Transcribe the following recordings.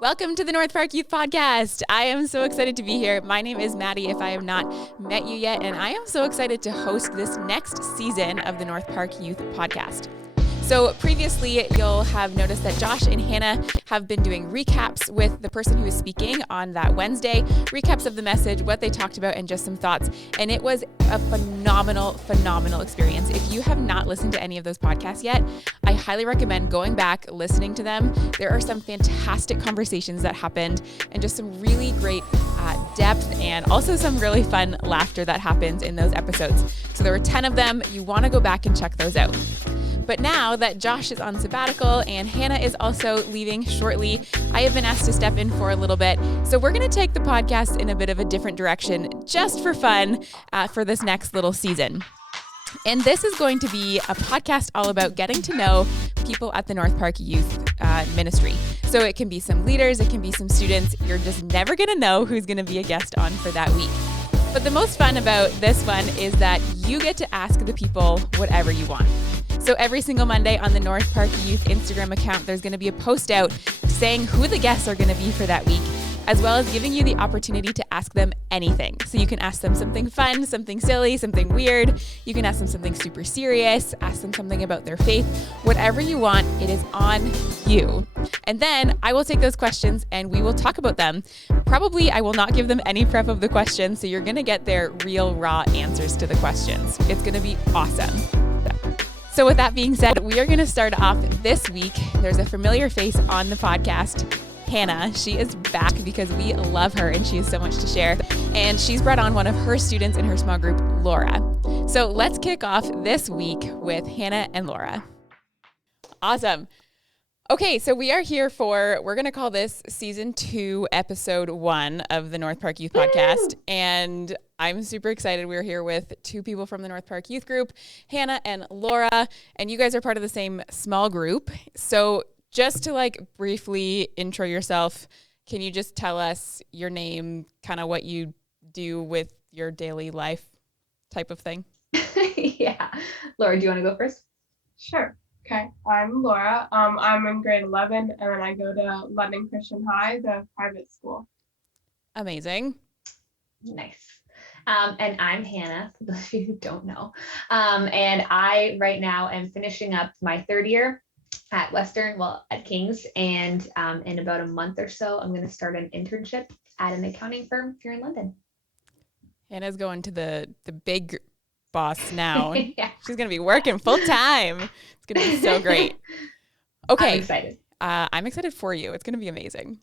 Welcome to the North Park Youth Podcast. I am so excited to be here. My name is Madi, if I have not met you yet, and I am so excited to host this next season of the North Park Youth Podcast. So previously, you'll have noticed that Josh and Hannah have been doing recaps with the person who is speaking on that Wednesday, recaps of the message, what they talked about, and just some thoughts. And it was a phenomenal experience. If you have not listened to any of those podcasts yet, I highly recommend going back, listening to them. There are some fantastic conversations that happened and just some really great depth and also some really fun laughter that happens in those episodes. So there were 10 of them. You want to go back and check those out. But now that Josh is on sabbatical and Hannah is also leaving shortly, I have been asked to step in for a little bit. So we're going to take the podcast in a bit of a different direction just for fun for this next little season. And this is going to be a podcast all about getting to know people at the North Park Youth Ministry. So it can be some leaders, it can be some students. You're just never going to know who's going to be a guest on for that week. But the most fun about this one is that you get to ask the people whatever you want. So every single Monday on the North Park Youth Instagram account, there's going to be a post out saying who the guests are going to be for that week, as well as giving you the opportunity to ask them anything. So you can ask them something fun, something silly, something weird. You can ask them something super serious, ask them something about their faith. Whatever you want, it is on you. And then I will take those questions and we will talk about them. Probably I will not give them any prep of the questions, so you're going to get their real, raw answers to the questions. It's going to be awesome. So with that being said, we are going to start off this week. There's a familiar face on the podcast, Hannah. She is back because we love her and she has so much to share. And she's brought on one of her students in her small group, Laura. So let's kick off this week with Hannah and Laura. Awesome. Okay, so we are here we're going to call this season 2, episode 1 of the North Park Youth Podcast. And I'm super excited. We're here with 2 people from the North Park Youth Group, Hannah and Laura, and you guys are part of the same small group. So just to briefly intro yourself, can you just tell us your name, kind of what you do with your daily life type of thing? Yeah. Laura, do you want to go first? Sure. Okay. I'm Laura. I'm in grade 11 and then I go to London Christian High, the private school. Amazing. Nice. And I'm Hannah, for those of you who don't know. And I right now am finishing up my 3rd year at at King's. And in about a month or so, I'm going to start an internship at an accounting firm here in London. Hannah's going to the big boss now. Yeah. She's going to be working full time. It's going to be so great. Okay. I'm excited. I'm excited for you. It's going to be amazing.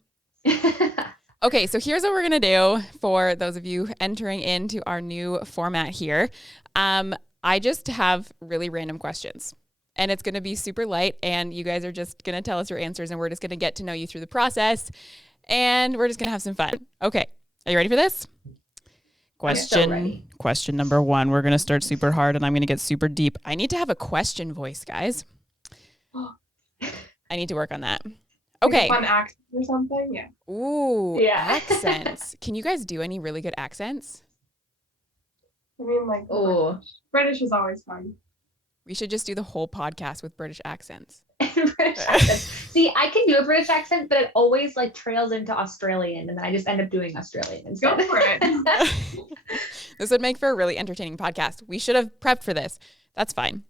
Okay, so here's what we're going to do for those of you entering into our new format here. I just have really random questions, and it's going to be super light, and you guys are just going to tell us your answers, and we're just going to get to know you through the process, and we're just going to have some fun. Okay, are you ready for this? Question number 1. We're going to start super hard, and I'm going to get super deep. I need to have a question voice, guys. I need to work on that. Okay. Fun accent or something? Yeah. Ooh, Yeah. accents. Can you guys do any really good accents? I mean, British is always fun. We should just do the whole podcast with British accents. British accent. See, I can do a British accent, but it always trails into Australian, and then I just end up doing Australian instead. Go for it. This would make for a really entertaining podcast. We should have prepped for this. That's fine.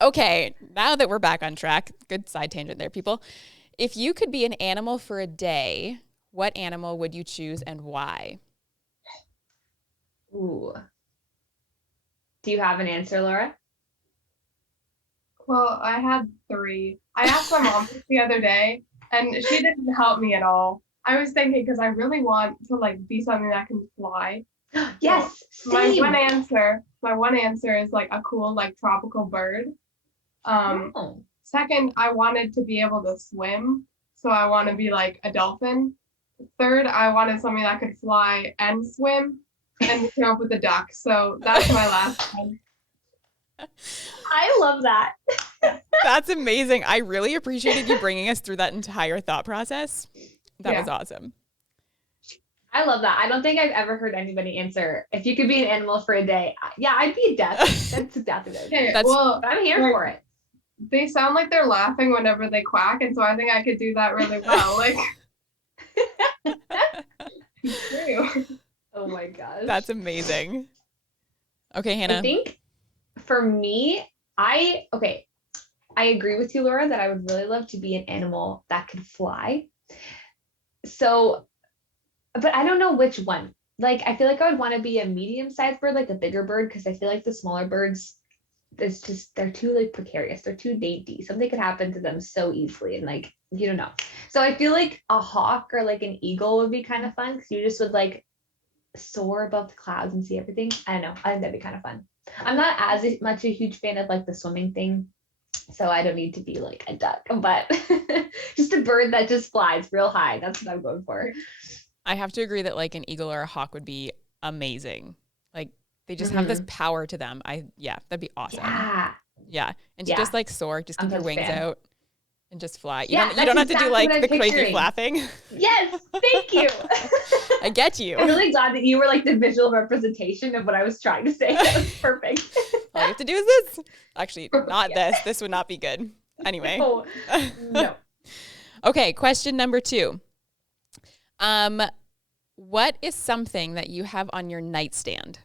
Okay, now that we're back on track, good side tangent there, people. If you could be an animal for a day, what animal would you choose and why? Ooh. Do you have an answer, Laura? Well, I had 3. I asked my mom this the other day, and she didn't help me at all. I was thinking, because I really want to be something that can fly. Yes. So my one answer is a cool tropical bird. Second, I wanted to be able to swim, so I want to be a dolphin. Third, I wanted something that could fly and swim and come up with a duck. So that's my last one. I love that. That's amazing. I really appreciated you bringing us through that entire thought process. That was awesome. I love that. I don't think I've ever heard anybody answer, if you could be an animal for a day. Yeah, I'd be a duck. That's exactly what it is. But I'm here for it. They sound like they're laughing whenever they quack, and so I think I could do that really well. True. Oh my gosh. That's amazing. Okay, I Hannah. think for me, okay, I agree with you, Laura, that I would really love to be an animal that could fly. So, but I don't know which one. Like, I feel like I would want to be a medium-sized bird, like a bigger bird, because I feel like the smaller birds, it's just they're too like precarious. They're too dainty. Something could happen to them so easily, and like you don't know. So I feel like a hawk or like an eagle would be kind of fun because you just would like soar above the clouds and see everything. I don't know. I think that'd be kind of fun. I'm not as much a huge fan of like the swimming thing, so I don't need to be like a duck, but just a bird that just flies real high. That's what I'm going for. I have to agree that like an eagle or a hawk would be amazing. Like they just have this power to them. Yeah, that'd be awesome. Yeah. Yeah. And to just like soar, just keep your wings out and just fly. You don't have to do like the crazy flapping. Yes, thank you. I get you. I'm really glad that you were like the visual representation of what I was trying to say. That was perfect. All you have to do is this. Actually, not this. This would not be good. Anyway. Oh, no. Okay, question number 2. What is something that you have on your nightstand?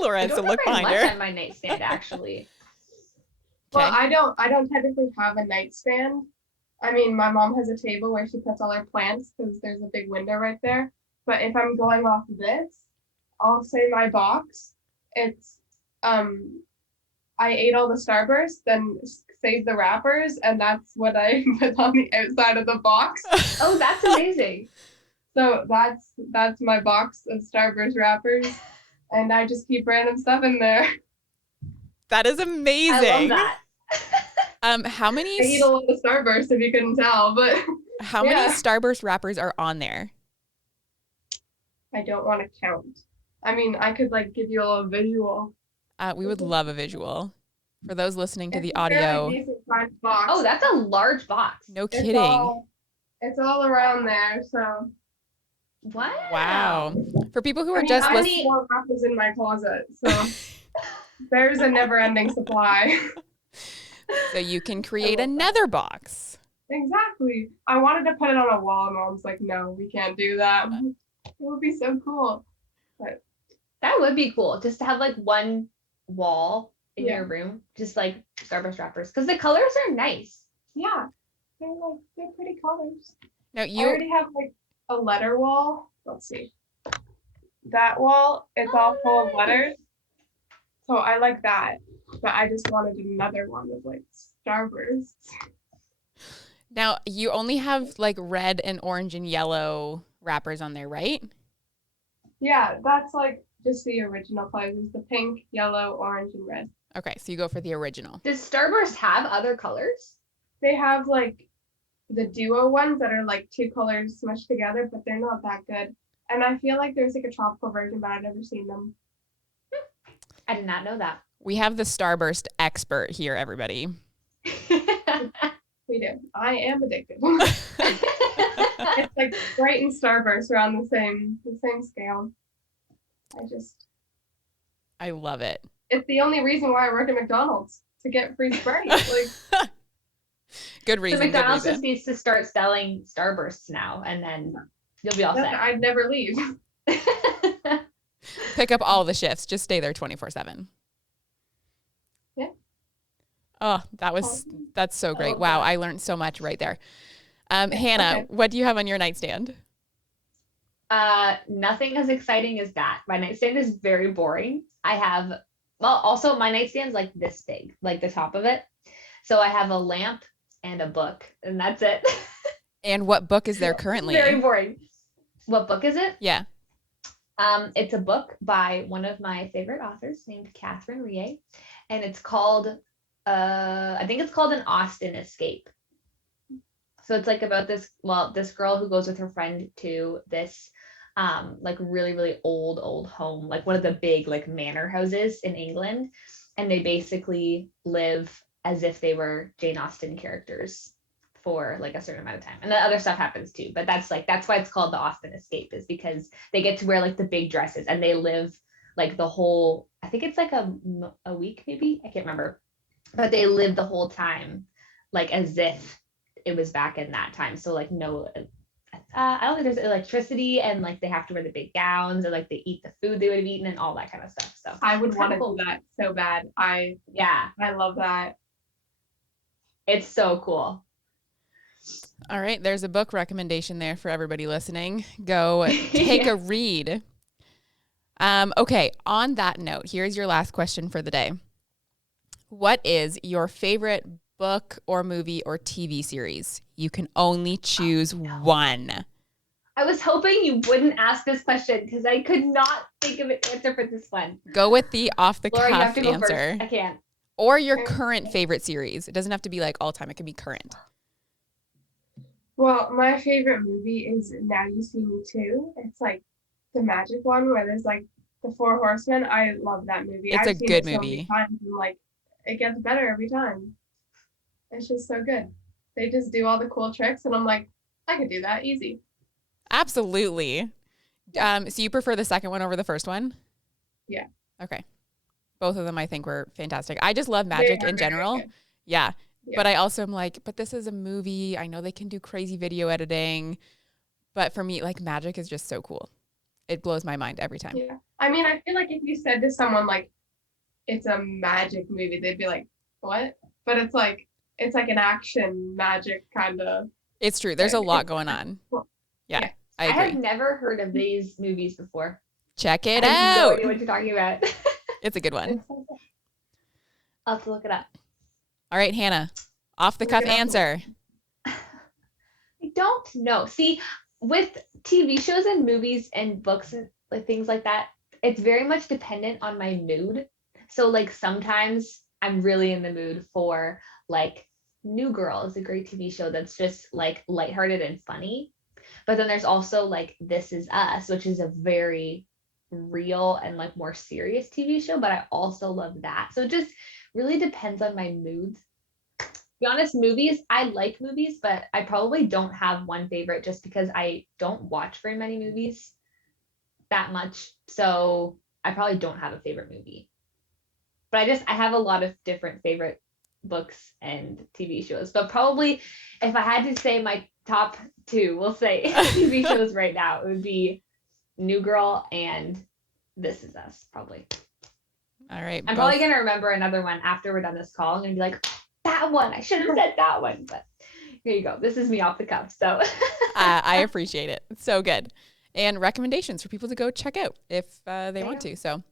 Laura has to look behind her. I don't have on my nightstand, actually. Well, I don't technically have a nightstand. I mean, my mom has a table where she puts all her plants because there's a big window right there. But if I'm going off this, I'll say my box. It's I ate all the starbursts, then saved the wrappers, and that's what I put on the outside of the box. Oh, that's amazing. So that's my box of starburst wrappers, and I just keep random stuff in there. That is amazing. I love that. How many? I eat a lot of starburst if you couldn't tell, but how many starburst wrappers are on there? I don't want to count. I mean, I could like give you a little visual. We would love a visual. For those listening to the audio. Box. Oh, that's a large box. No kidding. It's all around there, so. Wow. For people who are just listening. I have more wrappers in my closet, so there's a never-ending supply. So you can create another box. Exactly. I wanted to put it on a wall, and Mom's like, no, we can't do that. It would be so cool. But that would be cool, just to have like one wall in your room, just like starburst wrappers, because the colors are nice. Yeah, they're pretty colors. Now I already have like a letter wall. Let's see. That wall, it's all full of letters. So I like that, but I just wanted another one of like starbursts. Now you only have like red and orange and yellow wrappers on there, right? Yeah, that's like just the original colors, the pink, yellow, orange, and red. Okay, so you go for the original. Does starburst have other colors? They have like the duo ones that are like 2 colors smushed together, but they're not that good. And I feel like there's like a tropical version, but I've never seen them. I did not know that. We have the starburst expert here, everybody. We do. I am addicted. It's like Sprite and Starburst are on the same scale. I love it. It's the only reason why I work at McDonald's, to get free Sprite. Like, good reason. So McDonald's just needs to start selling Starbursts now, and then you'll be all set. I'd never leave. Pick up all the shifts. Just stay there 24/7. Yeah. Oh, that's so great. Wow, I learned so much right there. Hannah, what do you have on your nightstand? Nothing as exciting as that. My nightstand is very boring. Also my nightstand's like this big, like the top of it. So I have a lamp and a book, and that's it. And what book is there currently? Very boring. What book is it? Yeah. It's a book by one of my favorite authors named Catherine Rie, and it's called, I think it's called An Austen Escape. So it's like about this girl who goes with her friend to this like really, really old home, like one of the big like manor houses in England. And they basically live as if they were Jane Austen characters for like a certain amount of time. And the other stuff happens too, but that's why it's called the Austen Escape, is because they get to wear like the big dresses and they live like the whole, I think it's like a week maybe, I can't remember, but they live the whole time like as if it was back in that time. So like no, I don't think there's electricity, and like they have to wear the big gowns, or like they eat the food they would have eaten and all that kind of stuff. So I would want to cool. do that so bad. I love that. It's so cool. All right, there's a book recommendation there for everybody listening. Go take a read. Okay, on that note, here's your last question for the day. What is your favorite book or movie or TV series? You can only choose one. I was hoping you wouldn't ask this question because I could not think of an answer for this one. Go with the off the Laura, you have cuff to go answer. first. I can't. Or your current favorite series. It doesn't have to be like all time. It can be current. Well, my favorite movie is Now You See Me Too. It's like the magic one where there's like the Four Horsemen. I love that movie. It's I've a seen good it so movie. many times, and like it gets better every time. It's just so good. They just do all the cool tricks, and I'm like, I could do that easy. Absolutely. So you prefer the second one over the first one? Yeah. Okay. Both of them I think were fantastic. I just love magic in general. Yeah. But I also am like, but this is a movie. I know they can do crazy video editing. But for me, like magic is just so cool. It blows my mind every time. Yeah. I mean, I feel like if you said to someone like it's a magic movie, they'd be like, what? But it's like an action magic kind of. It's true. There's a lot going on. Cool. Yeah. I I agree. have never heard of these movies before. Check it I have no out. idea what you're talking about. It's a good one. I'll have to look it up. All right, Hannah. Off the cuff answer. I don't know. See, with TV shows and movies and books and like things like that, it's very much dependent on my mood. So like sometimes I'm really in the mood for like New Girl is a great TV show that's just like lighthearted and funny. But then there's also like This Is Us, which is a very real and like more serious TV show, but I also love that. So it just really depends on my moods. To be honest, movies, I like movies, but I probably don't have one favorite just because I don't watch very many movies that much. So I probably don't have a favorite movie. But I have a lot of different favorite books and TV shows. But probably if I had to say my top two, we'll say TV shows right now, it would be New Girl and This Is Us, probably. All right. I'm probably going to remember another one after we're done this call. I'm going to be like, that one, I should have said that one. But here you go. This is me off the cuff. So I appreciate it. It's so good. And recommendations for people to go check out if they want to. So,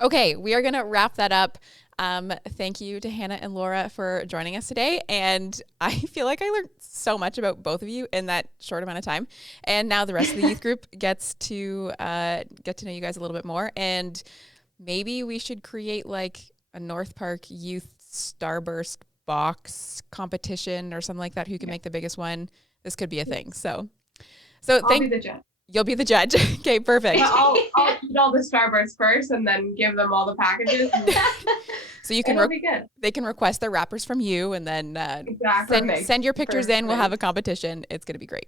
okay, we are going to wrap that up. Thank you to Hannah and Laura for joining us today. And I feel like I learned so much about both of you in that short amount of time. And now the rest of the youth group gets to get to know you guys a little bit more. And maybe we should create like a North Park youth starburst box competition or something like that. Who can make the biggest one? This could be a thing. So I'll be the judge. You'll be the judge. Okay, perfect. I'll eat all the Starbursts first and then give them all the packages. So you can they can request their wrappers from you, and then send your pictures in. We'll have a competition. It's going to be great.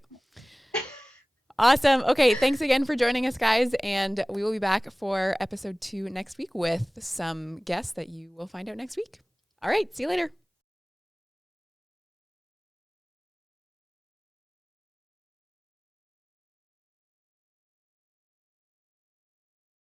Awesome. Okay, thanks again for joining us, guys, and we will be back for episode 2 next week with some guests that you will find out next week. All right, see you later.